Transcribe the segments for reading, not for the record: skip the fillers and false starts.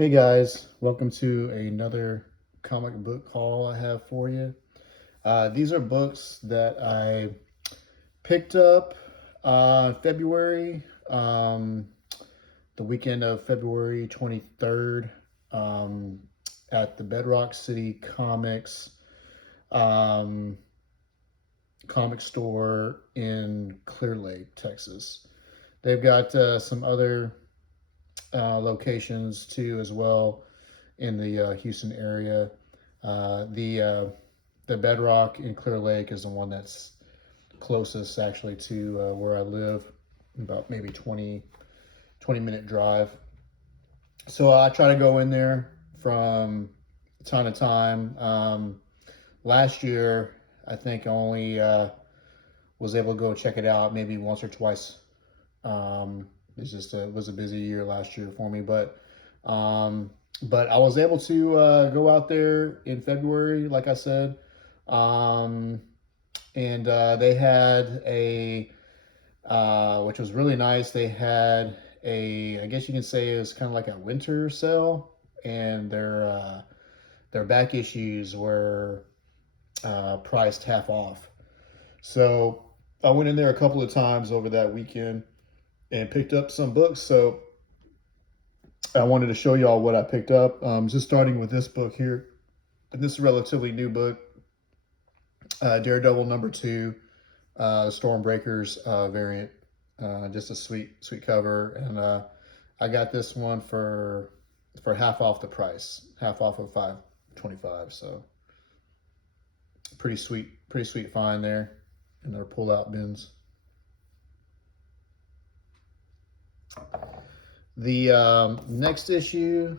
Hey guys, welcome to another comic book haul I have for you. These are books that I picked up February, the weekend of February 23rd, um, at the Bedrock City um, comic store in Clear Lake, Texas. They've got some other locations too as well in the Houston area. The Bedrock in Clear Lake is the one that's closest actually to where I live, about maybe 20-minute drive. So I try to go in there from time to time. Last year, I think I only was able to go check it out maybe once or twice. It was a busy year last year for me, um, but I was able to go out there in February, like I said, um, and they had which was really nice. They had I guess you can say it was kind of like a winter sale, and their back issues were priced half off. So I went in there a couple of times over that weekend and picked up some books. So I wanted to show y'all what I picked up. Just starting with this book here. And this is a relatively new book, Daredevil #2, Stormbreakers variant. Just a sweet cover, and I got this one for half off the price, half off of $5.25. So pretty sweet find there in their pull out bins. The next issue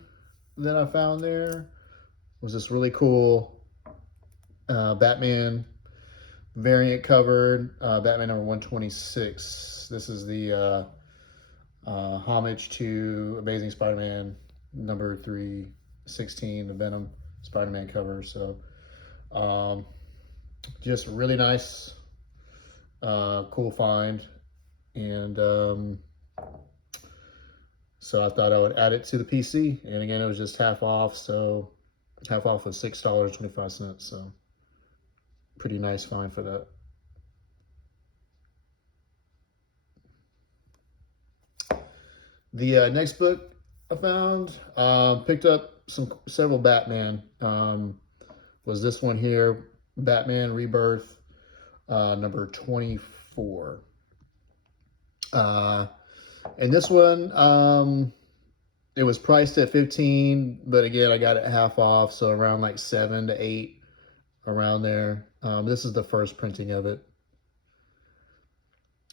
that I found there was this really cool Batman variant covered, Batman #126. This is the homage to Amazing Spider-Man #316, the Venom Spider-Man cover. So just really nice, cool find. And so I thought I would add it to the PC. And again, it was just half off. So half off of $6.25. So pretty nice find for that. The next book I found, picked up several Batman. Was this one here, Batman Rebirth, #24. And this one, it was priced at 15, but again, I got it half off, so around like 7 to 8, around there. This is the first printing of it.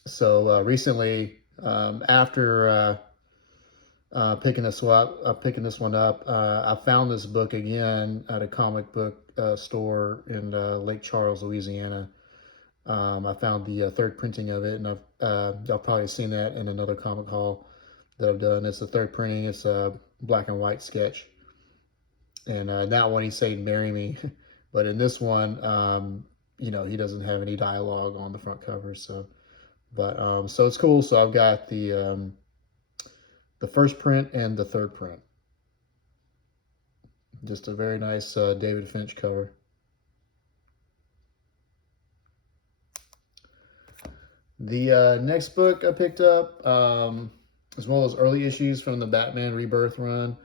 So recently, after picking this one up, I found this book again at a comic book store in Lake Charles, Louisiana. I found the third printing of it, and y'all probably seen that in another comic haul that I've done. It's the third printing. It's a black and white sketch, and that one he's saying "marry me," but in this one, he doesn't have any dialogue on the front cover. So it's cool. So I've got the first print and the third print. Just a very nice David Finch cover. The next book I picked up, as well as early issues from the Batman Rebirth run.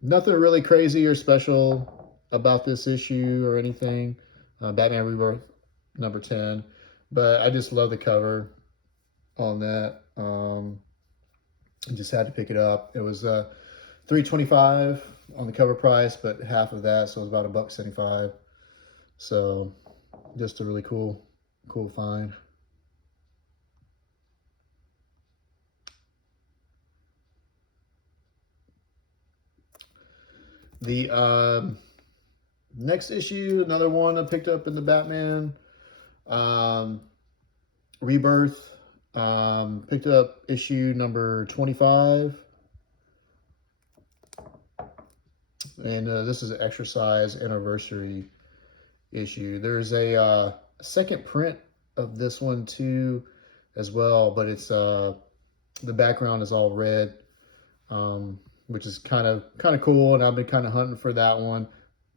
Nothing really crazy or special about this issue or anything. Batman Rebirth #10, but I just love the cover on that. I just had to pick it up. It was $3.25 on the cover price, but half of that, so it was about $1.75. So just a really cool find. The next issue, another one I picked up in the Batman Rebirth. Picked up issue #25. And this is an exercise anniversary issue. There's a second print of this one too, as well, but it's the background is all red. which is kind of cool. And I've been kind of hunting for that one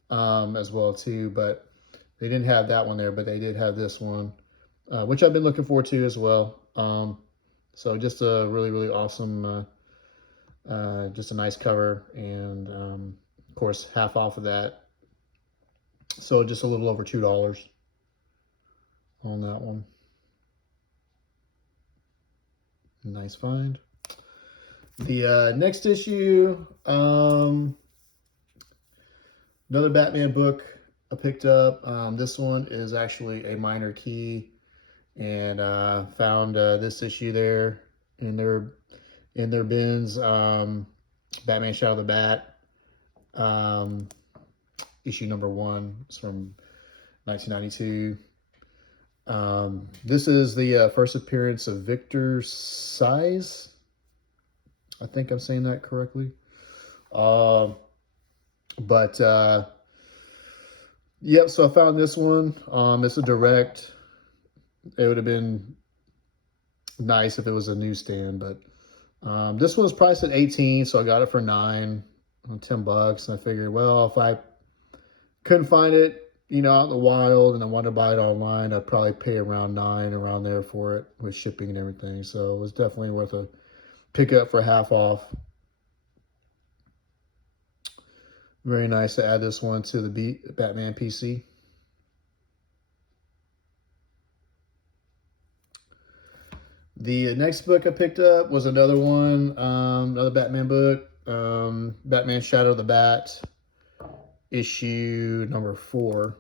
as well too. But they didn't have that one there, but they did have this one, which I've been looking forward to as well. So just a really awesome, just a nice cover, and of course half off of that. So just a little over $2 on that one. Nice find. The next issue, another Batman book I picked up. This one is actually a minor key, and found this issue there in their bins. Batman Shadow of the Bat, issue number 1. It's from 1992. This is the first appearance of Victor Size. I think I'm saying that correctly. But yep, so I found this one. It's a direct. It would have been nice if it was a newsstand, but this one's priced at 18, so I got it for $9, $10. And I figured, well, if I couldn't find it, out in the wild, and I wanted to buy it online, I'd probably pay around $9, around there for it, with shipping and everything. So it was definitely worth a pickup for half off. Very nice to add this one to the Batman PC. The next book I picked up was another one, another Batman book, Batman Shadow of the Bat, issue number 4.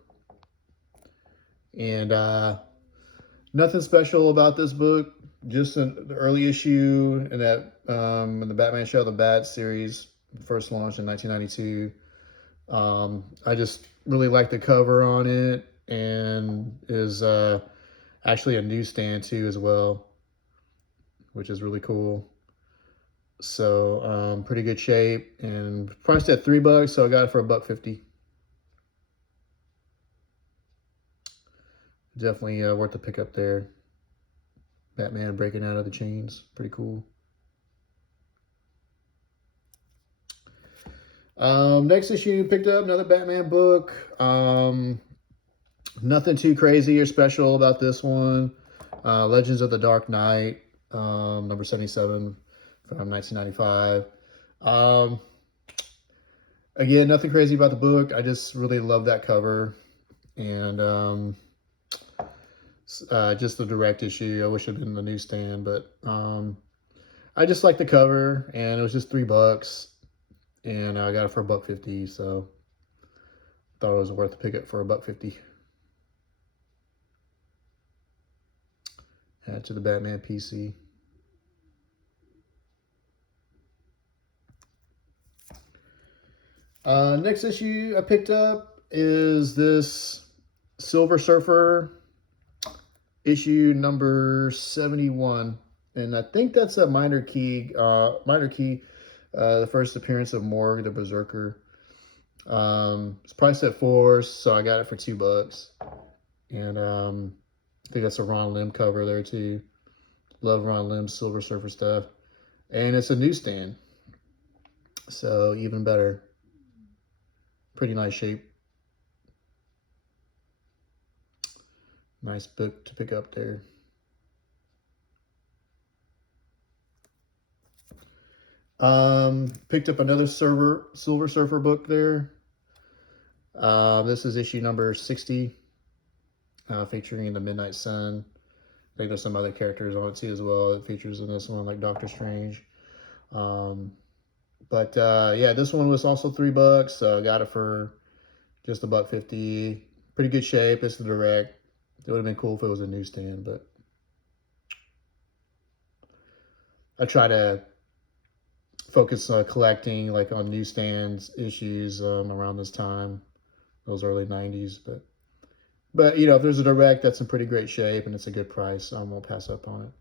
And nothing special about this book, just the early issue in that in the Batman Shadow of the Bat series, first launched in 1992. I just really like the cover on it, and is actually a newsstand too as well, which is really cool. So pretty good shape, and priced at $3, so I got it for $1.50. Definitely worth the pickup there. Batman breaking out of the chains, pretty cool. Next issue, picked up another Batman book. Nothing too crazy or special about this one. Legends of the Dark Knight, number 77 from 1995. Again, nothing crazy about the book. I just really love that cover, and just the direct issue. I wish it had been in the newsstand, but I just like the cover, and it was just $3, and I got it for $1.50. So thought it was worth the pickup for $1.50. Add to the Batman PC. Next issue I picked up is this Silver Surfer, issue number 71, and I think that's a minor key. The first appearance of Morg the Berserker. It's priced at $4, so I got it for $2. And I think that's a Ron Lim cover there too. Love Ron Lim's Silver Surfer stuff, and it's a newsstand, so even better. Pretty nice shape. Nice book to pick up there. Picked up another Silver Surfer book there. This is issue number 60, featuring the Midnight Sun. I think there's some other characters on it too as well. It features in this one, like Doctor Strange. But yeah, this one was also $3, so I got it for just $1.50. Pretty good shape. It's the direct. It would have been cool if it was a newsstand, but I try to focus on collecting like on newsstands issues around this time, those early 90s. But if there's a direct that's in pretty great shape and it's a good price, I won't pass up on it.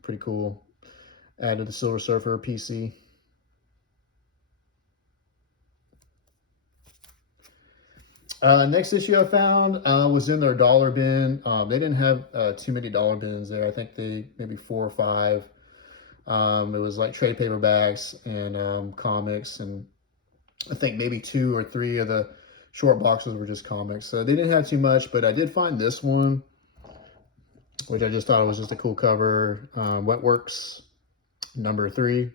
Pretty cool. Added the Silver Surfer PC. Next issue I found was in their dollar bin. They didn't have too many dollar bins there. I think they maybe 4 or 5. It was like trade paperbacks and comics, and I think maybe 2 or 3 of the short boxes were just comics. So they didn't have too much, but I did find this one, which I just thought was just a cool cover. Wetworks #3.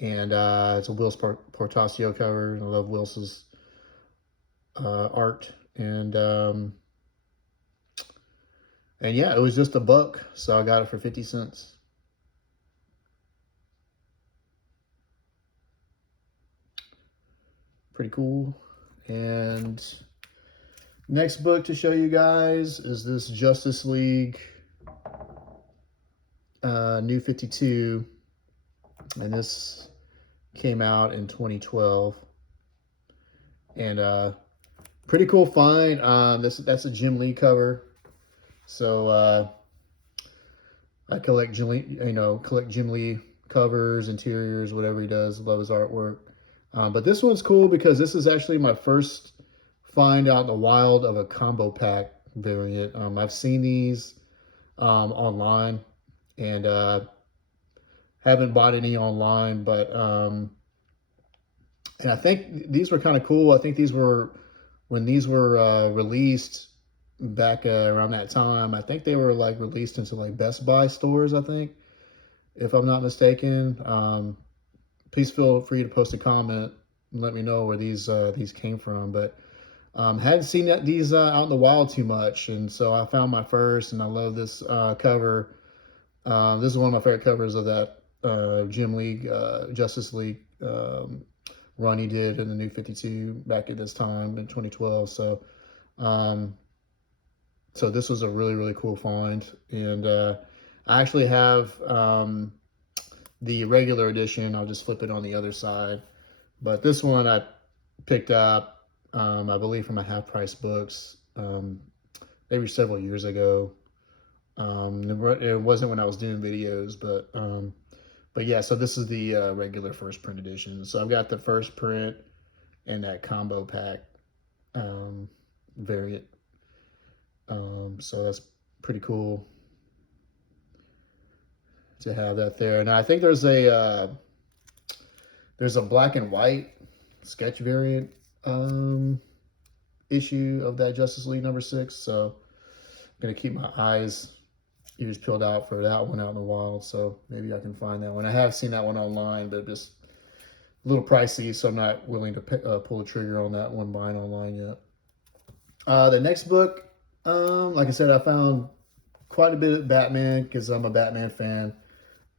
And it's a Wills Portacio cover. I love Wills's art. And yeah, it was just $1, so I got it for 50 cents. Pretty cool. And next book to show you guys is this Justice League New 52, and this came out in 2012. And pretty cool find. That's a Jim Lee cover. So I collect Jim Lee covers, interiors, whatever he does. Love his artwork. But this one's cool because this is actually my first find out in the wild of a combo pack variant. I've seen these online, and haven't bought any online, but and I think these were kind of cool. I think these were, when these were released back around that time, I think they were like released into like Best Buy stores, I think, if I'm not mistaken. Please feel free to post a comment and let me know where these came from. But hadn't seen these out in the wild too much, and so I found my first, and I love this cover. This is one of my favorite covers of that Jim League, Justice League run he did in the New 52 back at this time in 2012. So so this was a really, really cool find. And I actually have the regular edition. I'll just flip it on the other side. But this one I picked up, I believe, from a Half Price Books, maybe several years ago. It wasn't when I was doing videos, but yeah, so this is the regular first print edition. So I've got the first print and that combo pack variant. So that's pretty cool to have that there. Now I think there's a black and white sketch variant issue of that Justice League #6. So I'm gonna keep my ears peeled out for that one out in the wild. So maybe I can find that one. I have seen that one online, but just a little pricey, so I'm not willing to pull the trigger on that one buying online yet. The next book, like I said, I found quite a bit of Batman because I'm a Batman fan.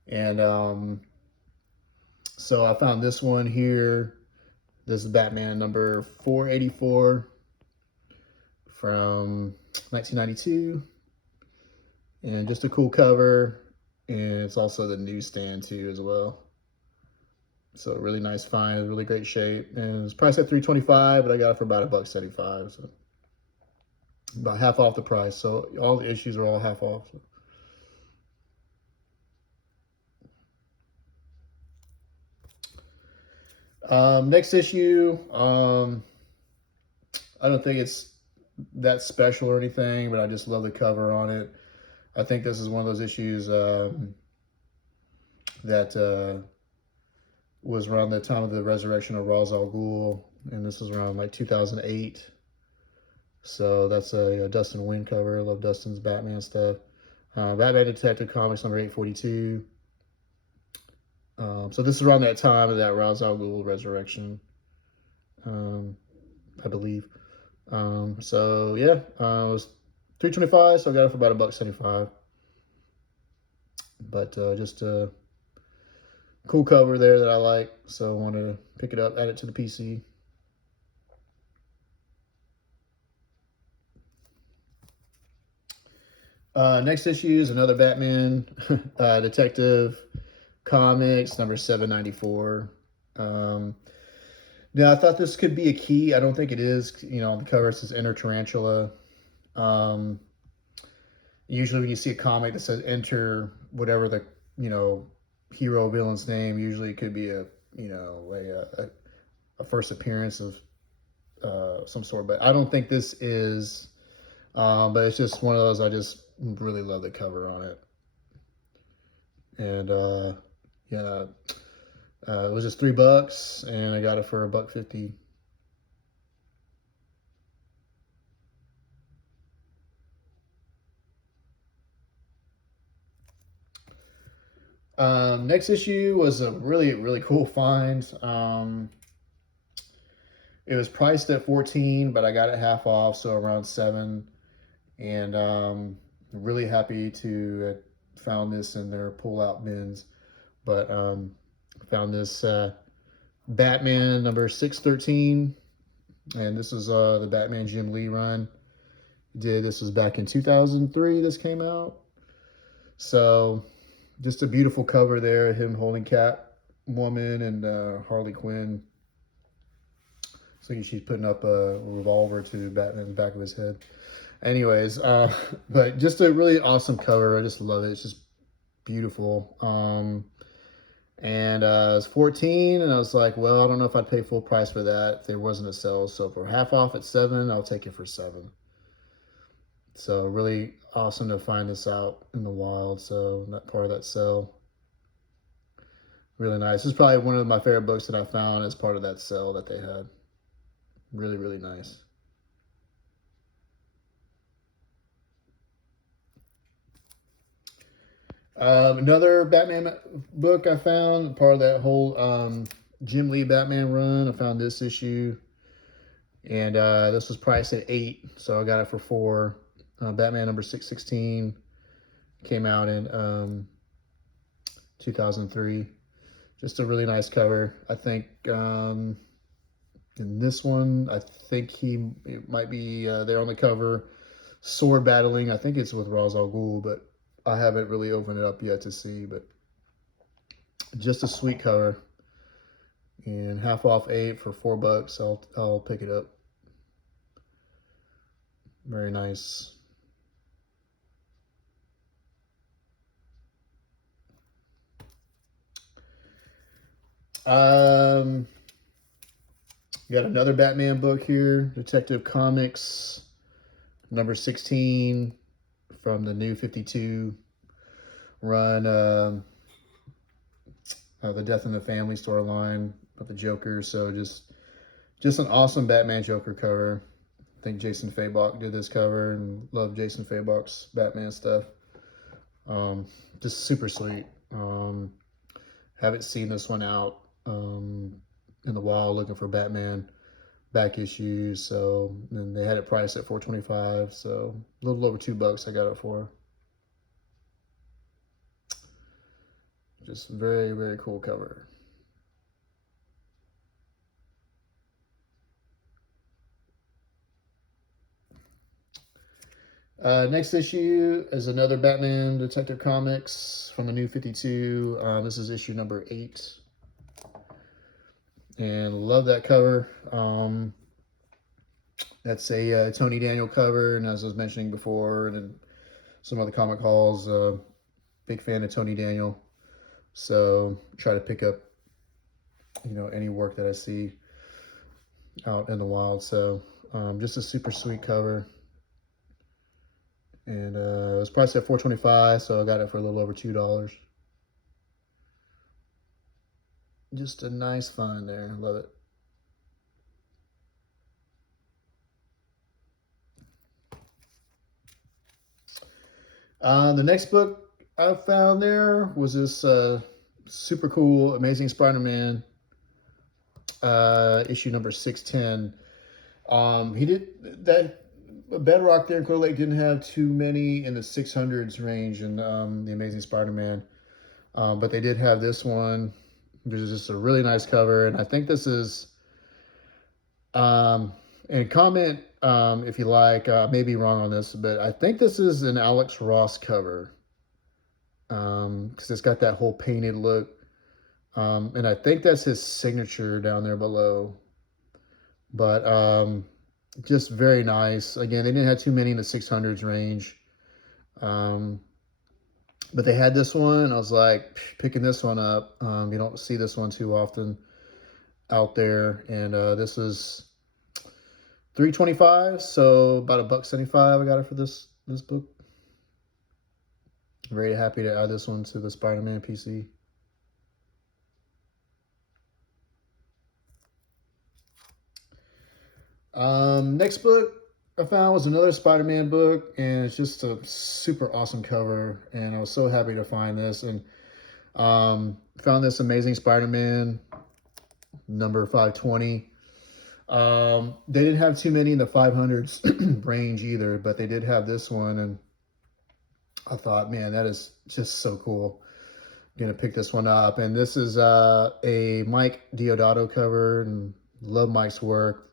And so I found this one here. This is Batman number 484 from 1992. And just a cool cover. And it's also the newsstand too as well. So really nice find, really great shape. And it's priced at $3.25, but I got it for about $1.75. So about half off the price. So all the issues are all half off. Next issue, I don't think it's that special or anything, but I just love the cover on it. I think this is one of those issues that was around the time of the resurrection of Ra's al Ghul, and this is around like 2008. So that's a Dustin Nguyen cover. I love Dustin's Batman stuff. Batman Detective Comics number 842. So this is around that time of that Ra's al Ghul resurrection, I believe. So yeah, it was $3.25, so I got it for about $1.75. But just a cool cover there that I like, so I wanted to pick it up, add it to the PC. Next issue is another Batman Detective Comics number 794. Now I thought this could be a key. I don't think it is. You know, on the cover it says Enter Tarantula. Usually when you see a comic that says Enter whatever the hero villain's name, usually it could be a first appearance of some sort. But I don't think this is. But it's just one of those. I just really love the cover on it. and yeah, it was just $3, and I got it for $1.50. Next issue was a really cool find. It was priced at 14, but I got it half off, so around 7. And really happy to have found this in their pull-out bins. But found this Batman number 613, and this is the Batman Jim Lee run. This was back in 2003. This came out, so just a beautiful cover there. Him holding Catwoman and Harley Quinn. So she's putting up a revolver to Batman's back of his head. Anyways, but just a really awesome cover. I just love it. It's just beautiful. And it's 14, and I was like, well, I don't know if I'd pay full price for that if there wasn't a sale. So for half off at 7, I'll take it for 7. So really awesome to find this out in the wild. So that part of that sale, really nice. This is probably one of my favorite books that I found as part of that sale that they had. Really nice. Another Batman book I found, part of that whole Jim Lee Batman run. I found this issue, and this was priced at 8, so I got it for 4. Batman number 616 came out in 2003. Just a really nice cover. I think in this one, I think it might be there on the cover, sword battling. I think it's with Ra's al Ghul, but I haven't really opened it up yet to see. But just a sweet cover, and half off 8 for $4. I'll pick it up. Very nice. Got another Batman book here, Detective Comics number 16 from the New 52 run. The Death in the Family storyline of the Joker. So just an awesome Batman Joker cover. I think Jason Fabok did this cover, and love Jason Fabok's Batman stuff. Just super sweet. Haven't seen this one out in the wild, looking for Batman back issues. So, and they had it priced at $4.25, so a little over $2 I got it for. Just very cool cover. Next issue is another Batman Detective Comics from the New 52. This is issue number 8. And love that cover. That's a Tony Daniel cover, and as I was mentioning before, and in some other comic hauls, big fan of Tony Daniel. So try to pick up, any work that I see out in the wild. So just a super sweet cover. And it was priced at $4.25, so I got it for a little over $2. Just a nice find there. Love it. The next book I found there was this super cool Amazing Spider-Man issue number 610. He did that. Bedrock there in Clear Lake didn't have too many in the 600s range in the Amazing Spider-Man, but they did have this one. There's just a really nice cover, and I think this is, and comment if you like, I may be wrong on this, but I think this is an Alex Ross cover, because it's got that whole painted look, and I think that's his signature down there below. But just very nice. Again, they didn't have too many in the 600s range. But they had this one. I was like, picking this one up. You don't see this one too often out there. And this is $3.25, so about $1.75 I got it for this book. Very happy to add this one to the Spider-Man PC. Next book I found was another Spider-Man book, and it's just a super awesome cover. And I was so happy to find this, and found this Amazing Spider-Man number 520. They didn't have too many in the 500s range either, but they did have this one, and I thought, man, that is just so cool. I'm gonna pick this one up, and this is a Mike Deodato cover, and love Mike's work.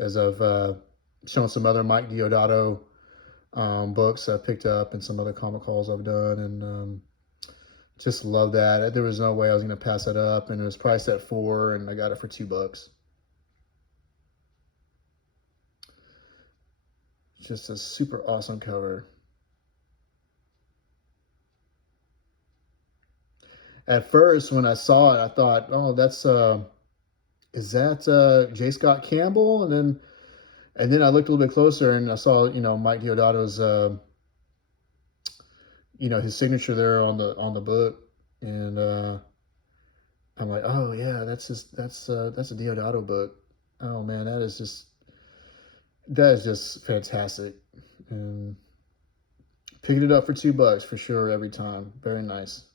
As I've shown some other Mike Deodato books I picked up and some other comic hauls I've done, and just love that. There was no way I was going to pass that up, and it was priced at $4, and I got it for $2. Just a super awesome cover. At first, when I saw it, I thought, "Oh, that's is that J. Scott Campbell?" And then I looked a little bit closer, and I saw, Mike Deodato's his signature there on the book, and I'm like, oh yeah, that's a Deodato book. Oh man, that is just fantastic, and picking it up for $2 for sure every time. Very nice.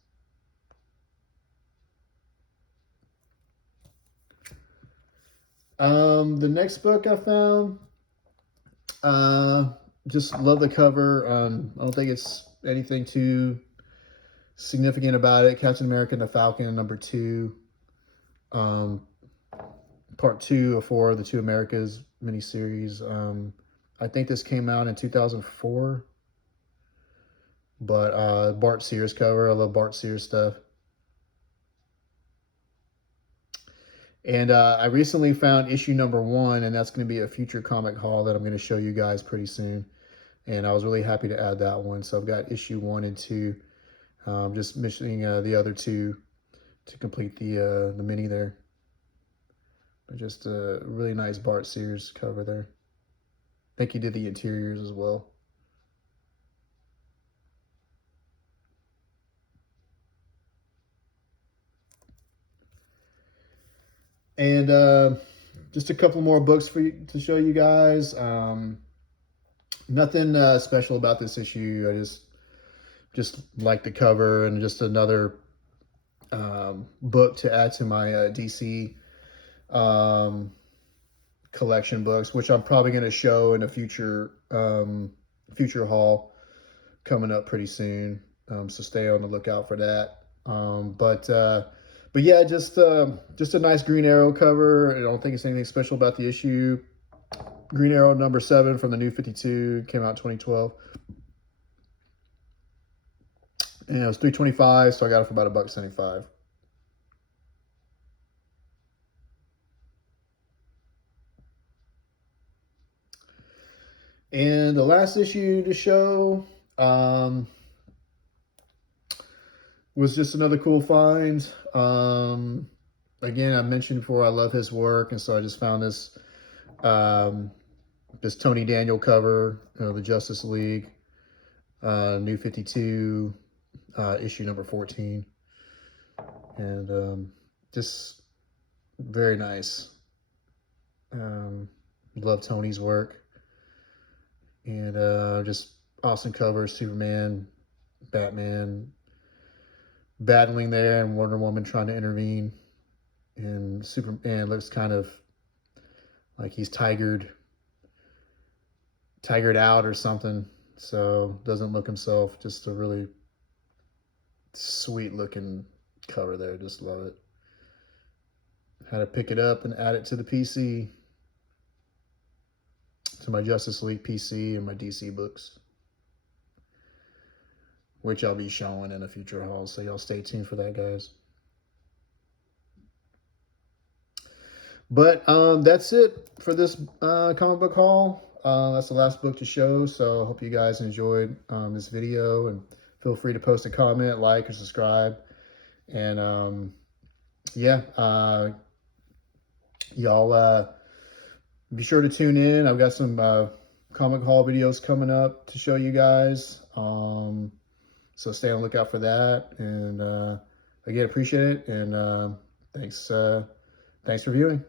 The next book I found, just love the cover. I don't think it's anything too significant about it. Captain America and the Falcon, number 2, part 2 of 4 of the Two Americas miniseries. I think this came out in 2004, but Bart Sears cover. I love Bart Sears stuff. And I recently found issue number 1, and that's going to be a future comic haul that I'm going to show you guys pretty soon. And I was really happy to add that one. So I've got issue 1 and 2. Just missing the other 2 to complete the mini there. But just a really nice Bart Sears cover there. I think he did the interiors as well. And just a couple more books for you to show you guys. Nothing special about this issue. I just like the cover, and just another book to add to my DC collection books, which I'm probably going to show in a future haul coming up pretty soon. So stay on the lookout for that. But yeah, just a nice Green Arrow cover. I don't think it's anything special about the issue. Green Arrow number 7 from the New 52 came out in 2012. And it was $3.25, so I got it for about $1.75. And the last issue to show was just another cool find. Again, I mentioned before I love his work, and so I just found this this Tony Daniel cover, the Justice League, New 52, issue number 14, and just very nice. Love Tony's work, and just awesome covers. Superman, Batman battling there, and Wonder Woman trying to intervene, and Superman looks kind of like he's tigered out or something, so doesn't look himself. Just a really sweet looking cover there. Just love it. Had to pick it up and add it to the PC, to my Justice League PC and my DC books, which I'll be showing in a future haul, so y'all stay tuned for that, guys. But that's it for this comic book haul. That's the last book to show, so I hope you guys enjoyed this video, and feel free to post a comment, like, or subscribe. And yeah, y'all be sure to tune in. I've got some comic haul videos coming up to show you guys. So stay on the lookout for that. And again, appreciate it. And thanks for viewing.